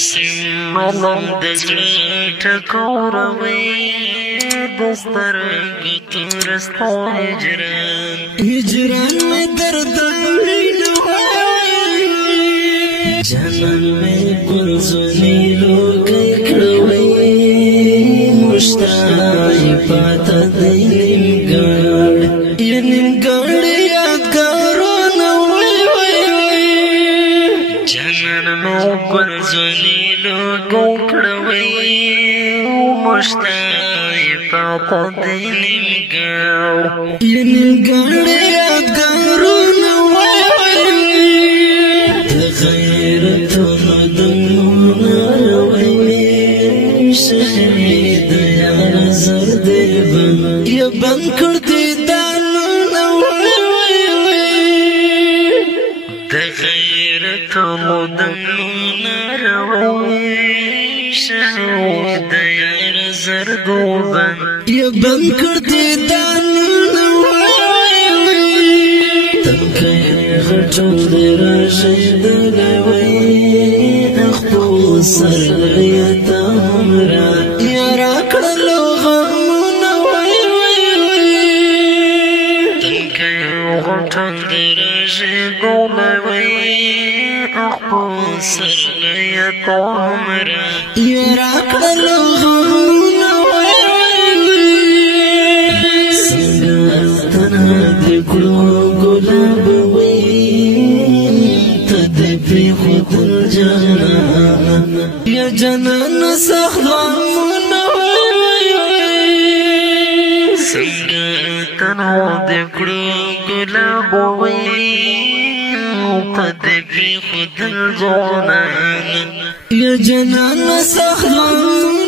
نسیم ملنګ د زړه ټکوروي دسترګو تور ستا هجران مې درد وینو جانان مې ګلزونې لوګی کړوي مشتاق پاته د نیمګړ نیمګړ یادګارونه جانان مې ګلزونې لوګی کړوي مشتاق پاته د نیمګړ نیمګړ یادګارونه غیرتونو دمونه روي شهید یار زرد بن یا بند کړ دې دانونه د غیرتونو دمونه روي شهید یار زرد بن یا بند کړ دې دانونه غټو دې راشد سرغیتا همرا یارا کړلو غمونه تنکي غټن دې راشدولوي اخو سرغیتا همرا یارا کړلو غمونه څنګه تنها دې کړو ګلاب پریخودل جانان یا جانان سخت غمونه څنګه تنها دې کړو ګلاب وي ته دې پریخودل جانان یا جانان سخت غمونه